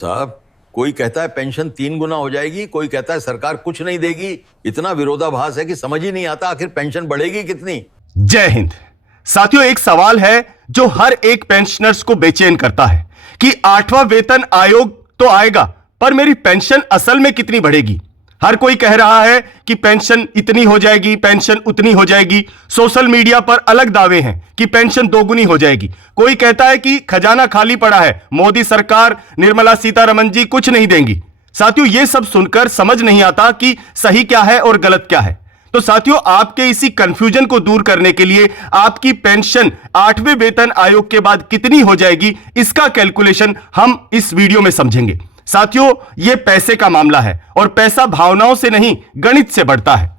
साहब, कोई कहता है पेंशन 3 गुना हो जाएगी, कोई कहता है सरकार कुछ नहीं देगी। इतना विरोधाभास है कि समझ ही नहीं आता आखिर पेंशन बढ़ेगी कितनी। जय हिंद साथियों, एक सवाल है जो हर एक पेंशनर्स को बेचैन करता है कि 8वां वेतन आयोग तो आएगा, पर मेरी पेंशन असल में कितनी बढ़ेगी। हर कोई कह रहा है कि पेंशन इतनी हो जाएगी, पेंशन उतनी हो जाएगी। सोशल मीडिया पर अलग दावे हैं कि पेंशन दोगुनी हो जाएगी। कोई कहता है कि खजाना खाली पड़ा है, मोदी सरकार, निर्मला सीतारमण जी कुछ नहीं देंगी। साथियों, यह सब सुनकर समझ नहीं आता कि सही क्या है और गलत क्या है। तो साथियों, आपके इसी कंफ्यूजन को दूर करने के लिए आपकी पेंशन 8वें वेतन आयोग के बाद कितनी हो जाएगी, इसका कैलकुलेशन हम इस वीडियो में समझेंगे। साथियों, यह पैसे का मामला है और पैसा भावनाओं से नहीं, गणित से बढ़ता है।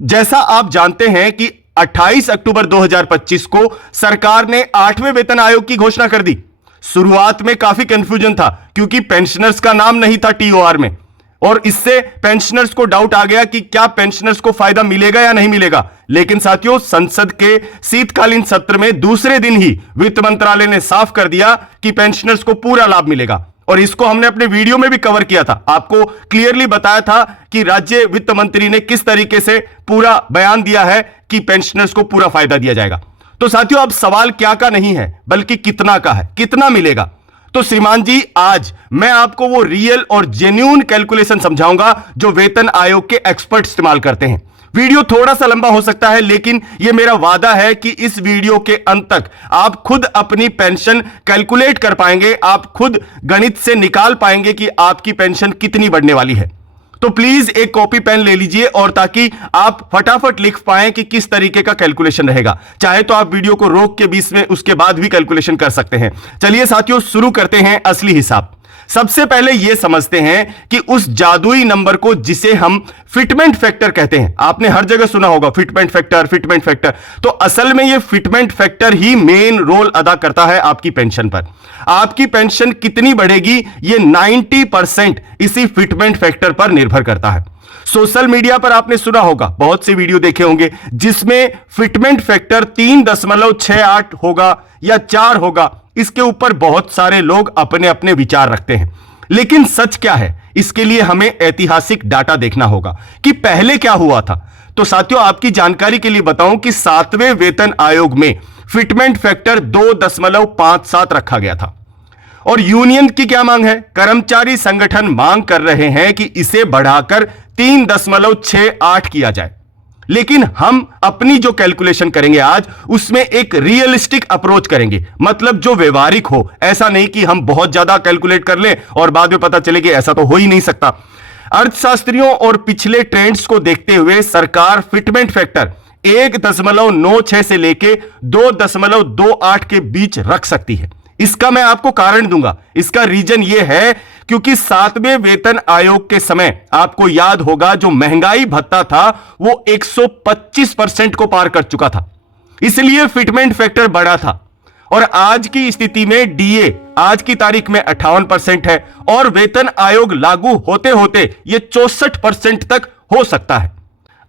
जैसा आप जानते हैं कि 28 अक्टूबर 2025 को सरकार ने 8वें वेतन आयोग की घोषणा कर दी। शुरुआत में काफी कंफ्यूजन था क्योंकि पेंशनर्स का नाम नहीं था टीओआर में, और इससे पेंशनर्स को डाउट आ गया कि क्या पेंशनर्स को फायदा मिलेगा या नहीं मिलेगा। लेकिन साथियों, संसद के शीतकालीन सत्र में दूसरे दिन ही वित्त मंत्रालय ने साफ कर दिया कि पेंशनर्स को पूरा लाभ मिलेगा। और इसको हमने अपने वीडियो में भी कवर किया था, आपको क्लियरली बताया था कि राज्य वित्त मंत्री ने किस तरीके से पूरा बयान दिया है कि पेंशनर्स को पूरा फायदा दिया जाएगा। तो साथियों, अब सवाल क्या का नहीं है बल्कि कितना का है, कितना मिलेगा। तो श्रीमान जी, आज मैं आपको वो रियल और जेन्युइन कैलकुलेशन समझाऊंगा जो वेतन आयोग के एक्सपर्ट इस्तेमाल करते हैं। वीडियो थोड़ा सा लंबा हो सकता है, लेकिन यह मेरा वादा है कि इस वीडियो के अंत तक आप खुद अपनी पेंशन कैलकुलेट कर पाएंगे, आप खुद गणित से निकाल पाएंगे कि आपकी पेंशन कितनी बढ़ने वाली है। तो प्लीज एक कॉपी पेन ले लीजिए, और ताकि आप फटाफट लिख पाएं कि किस तरीके का कैलकुलेशन रहेगा। चाहे तो आप वीडियो को रोक के बीच में उसके बाद भी कैलकुलेशन कर सकते हैं। चलिए साथियों, शुरू करते हैं असली हिसाब। सबसे पहले यह समझते हैं कि उस जादुई नंबर को जिसे हम फिटमेंट फैक्टर कहते हैं, आपने हर जगह सुना होगा फिटमेंट फैक्टर, फिटमेंट फैक्टर। तो असल में यह फिटमेंट फैक्टर ही मेन रोल अदा करता है आपकी पेंशन पर। आपकी पेंशन कितनी बढ़ेगी, यह 90% इसी फिटमेंट फैक्टर पर निर्भर करता है। सोशल मीडिया पर आपने सुना होगा, बहुत सी वीडियो देखे होंगे जिसमें फिटमेंट फैक्टर 3.68 होगा या 4 होगा। इसके ऊपर बहुत सारे लोग अपने अपने विचार रखते हैं, लेकिन सच क्या है, इसके लिए हमें ऐतिहासिक डाटा देखना होगा कि पहले क्या हुआ था। तो साथियों, आपकी जानकारी के लिए बताऊं कि 7वें वेतन आयोग में फिटमेंट फैक्टर 2.57 रखा गया था। और यूनियन की क्या मांग है, कर्मचारी संगठन मांग कर रहे हैं कि इसे बढ़ाकर 3.68 किया जाए। लेकिन हम अपनी जो कैलकुलेशन करेंगे आज, उसमें एक रियलिस्टिक अप्रोच करेंगे, मतलब जो व्यवहारिक हो। ऐसा नहीं कि हम बहुत ज्यादा कैलकुलेट कर लें और बाद में पता चले कि ऐसा तो हो ही नहीं सकता। अर्थशास्त्रियों और पिछले ट्रेंड्स को देखते हुए सरकार फिटमेंट फैक्टर 1.96 से लेके 2.28 के बीच रख सकती है। इसका मैं आपको कारण दूंगा। इसका रीजन यह है क्योंकि 7वें वेतन आयोग के समय आपको याद होगा जो महंगाई भत्ता था वो 125% को पार कर चुका था, इसलिए फिटमेंट फैक्टर बढ़ा था। और आज की स्थिति में डीए आज की तारीख में 58% है, और वेतन आयोग लागू होते होते यह 64% तक हो सकता है।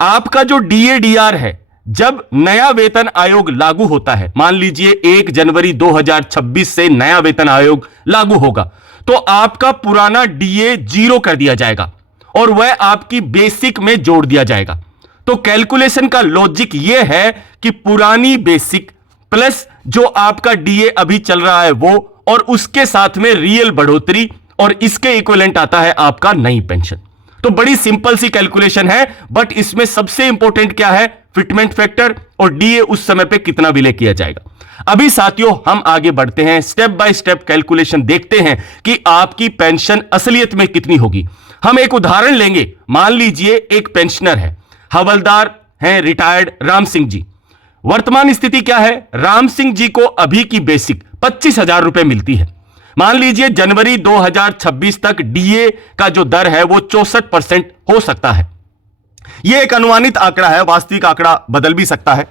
आपका जो डीए-डीआर है, जब नया वेतन आयोग लागू होता है, मान लीजिए 1 जनवरी 2026 से नया वेतन आयोग लागू होगा, तो आपका पुराना डीए 0 कर दिया जाएगा और वह आपकी बेसिक में जोड़ दिया जाएगा। तो कैलकुलेशन का लॉजिक यह है कि पुरानी बेसिक प्लस जो आपका डीए अभी चल रहा है वो, और उसके साथ में रियल बढ़ोतरी, और इसके इक्विवेलेंट आता है आपका नई पेंशन। तो बड़ी सिंपल सी कैलकुलेशन है, बट इसमें सबसे इंपॉर्टेंट क्या है, फिटमेंट फैक्टर और डीए उस समय पे कितना विलय किया जाएगा। अभी साथियों, हम आगे बढ़ते हैं, स्टेप बाय स्टेप कैलकुलेशन देखते हैं कि आपकी पेंशन असलियत में कितनी होगी। हम एक उदाहरण लेंगे। मान लीजिए एक पेंशनर है, हवलदार हैं रिटायर्ड राम सिंह जी। वर्तमान स्थिति क्या है, राम सिंह जी को अभी की बेसिक 25,000 रुपए मिलती है। मान लीजिए जनवरी 2026 तक डीए का जो दर है वो 64% हो सकता है। यह एक अनुमानित आंकड़ा है, वास्तविक आंकड़ा बदल भी सकता है।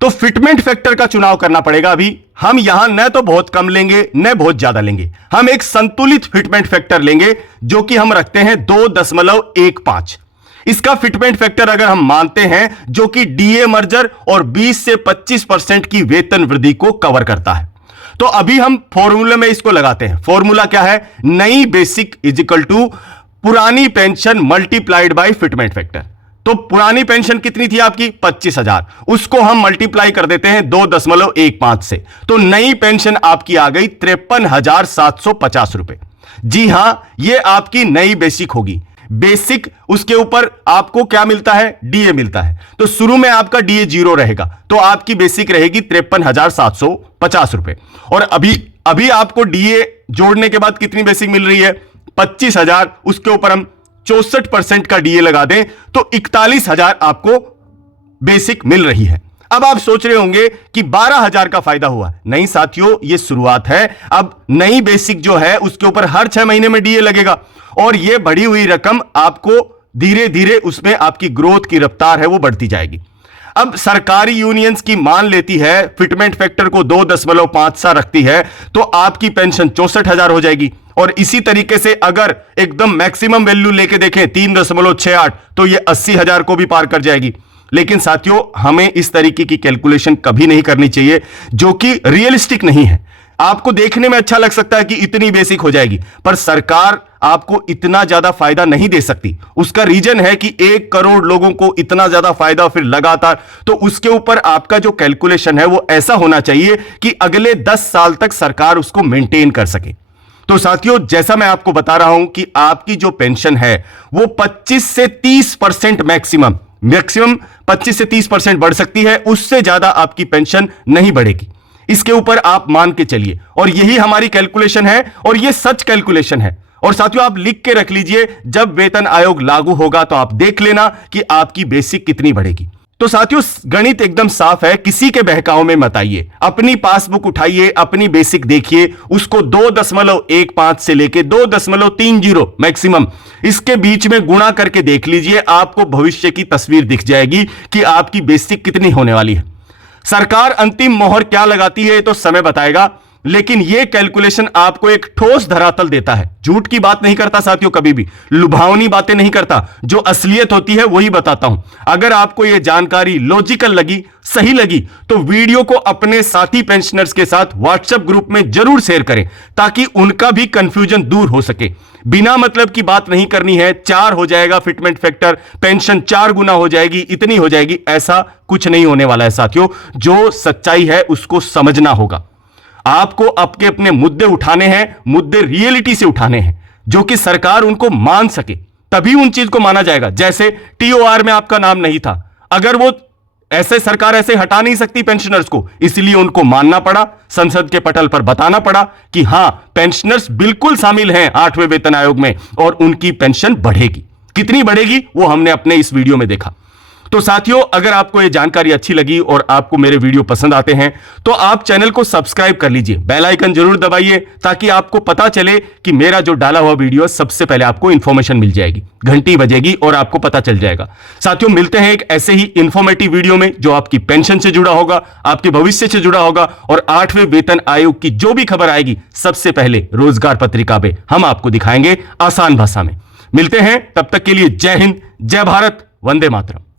तो फिटमेंट फैक्टर का चुनाव करना पड़ेगा। अभी हम यहां न तो बहुत कम लेंगे न बहुत ज्यादा लेंगे, हम एक संतुलित फिटमेंट फैक्टर लेंगे जो कि हम रखते हैं 2.15। इसका फिटमेंट फैक्टर अगर हम मानते हैं जो कि डीए मर्जर और 20 से 25% की वेतन वृद्धि को कवर करता है, तो अभी हम फॉर्मूले में इसको लगाते हैं। फॉर्मूला क्या है? नई बेसिक इज इक्वल टू पुरानी pension multiplied by fitment factor. तो पुरानी पेंशन कितनी थी आपकी? 25,000, उसको हम मल्टीप्लाई कर देते हैं 2.15 से, तो नई पेंशन आपकी आ गई 53,750 रुपए। जी हां, यह आपकी नई बेसिक होगी। बेसिक, उसके ऊपर आपको क्या मिलता है? डीए मिलता है। तो शुरू में आपका डीए 0 रहेगा, तो आपकी बेसिक रहेगी 53,750 रुपए। और अभी आपको डीए जोड़ने के बाद कितनी बेसिक मिल रही है? 25,000, उसके ऊपर हम 64% का डीए लगा दें तो 41,000 आपको बेसिक मिल रही है। अब आप सोच रहे होंगे कि 12,000 का फायदा हुआ। नहीं साथियों, यह शुरुआत है। अब नई बेसिक जो है उसके ऊपर हर 6 महीने में डीए लगेगा, और यह बढ़ी हुई रकम आपको धीरे धीरे उसमें आपकी ग्रोथ की रफ्तार है वो बढ़ती जाएगी। अब सरकारी यूनियंस की मान लेती है, फिटमेंट फैक्टर को 2.5 सा रखती है, तो आपकी पेंशन 64,000 हो जाएगी। और इसी तरीके से अगर एकदम मैक्सिमम वैल्यू लेके देखें 3.68, तो ये 80,000 को भी पार कर जाएगी। लेकिन साथियों, हमें इस तरीके की कैलकुलेशन कभी नहीं करनी चाहिए जो कि रियलिस्टिक नहीं है। आपको देखने में अच्छा लग सकता है कि इतनी बेसिक हो जाएगी, पर सरकार आपको इतना ज्यादा फायदा नहीं दे सकती। उसका रीजन है कि 1 करोड़ लोगों को इतना ज्यादा फायदा फिर लगातार, तो उसके ऊपर आपका जो कैलकुलेशन है वो ऐसा होना चाहिए कि अगले 10 साल तक सरकार उसको मेंटेन कर सके। तो साथियों, जैसा मैं आपको बता रहा हूं कि आपकी जो पेंशन है वो 25 से 30% मैक्सिमम 25 से 30% बढ़ सकती है, उससे ज्यादा आपकी पेंशन नहीं बढ़ेगी। इसके ऊपर आप मान के चलिए, और यही हमारी कैलकुलेशन है, और यह सच कैलकुलेशन है। और साथियों, आप लिख के रख लीजिए, जब वेतन आयोग लागू होगा तो आप देख लेना कि आपकी बेसिक कितनी बढ़ेगी। तो साथियों, गणित एकदम साफ है, किसी के बहकाव में मत आइए। अपनी पासबुक उठाइए, अपनी बेसिक देखिए, उसको 2.15 से लेके 2.30 मैक्सिमम, इसके बीच में गुणा करके देख लीजिए। आपको भविष्य की तस्वीर दिख जाएगी कि आपकी बेसिक कितनी होने वाली है। सरकार अंतिम मोहर क्या लगाती है तो समय बताएगा, लेकिन यह कैलकुलेशन आपको एक ठोस धरातल देता है। झूठ की बात नहीं करता साथियों, कभी भी लुभावनी बातें नहीं करता, जो असलियत होती है वही बताता हूं। अगर आपको यह जानकारी लॉजिकल लगी, सही लगी, तो वीडियो को अपने साथी पेंशनर्स के साथ व्हाट्सएप ग्रुप में जरूर शेयर करें, ताकि उनका भी कंफ्यूजन दूर हो सके। बिना मतलब की बात नहीं करनी है, 4 हो जाएगा फिटमेंट फैक्टर, पेंशन 4 गुना हो जाएगी, इतनी हो जाएगी, ऐसा कुछ नहीं होने वाला है साथियों। जो सच्चाई है उसको समझना होगा। आपको आपके अपने मुद्दे उठाने हैं, मुद्दे रियलिटी से उठाने हैं, जो कि सरकार उनको मान सके, तभी उन चीज को माना जाएगा। जैसे टीओआर में आपका नाम नहीं था, अगर वो ऐसे सरकार ऐसे हटा नहीं सकती पेंशनर्स को, इसलिए उनको मानना पड़ा, संसद के पटल पर बताना पड़ा कि हां, पेंशनर्स बिल्कुल शामिल हैं 8वें वेतन आयोग में, और उनकी पेंशन बढ़ेगी। कितनी बढ़ेगी वो हमने अपने इस वीडियो में देखा। तो साथियों, अगर आपको यह जानकारी अच्छी लगी और आपको मेरे वीडियो पसंद आते हैं तो आप चैनल को सब्सक्राइब कर लीजिए, बेल आइकन जरूर दबाइए, ताकि आपको पता चले कि मेरा जो डाला हुआ वीडियो सबसे पहले आपको इंफॉर्मेशन मिल जाएगी, घंटी बजेगी और आपको पता चल जाएगा। साथियों, मिलते हैं एक ऐसे ही इंफॉर्मेटिव वीडियो में जो आपकी पेंशन से जुड़ा होगा, आपके भविष्य से जुड़ा होगा, और 8वें वेतन आयोग की जो भी खबर आएगी सबसे पहले रोजगार पत्रिका पे हम आपको दिखाएंगे आसान भाषा में। मिलते हैं, तब तक के लिए जय हिंद, जय भारत, वंदे मातरम।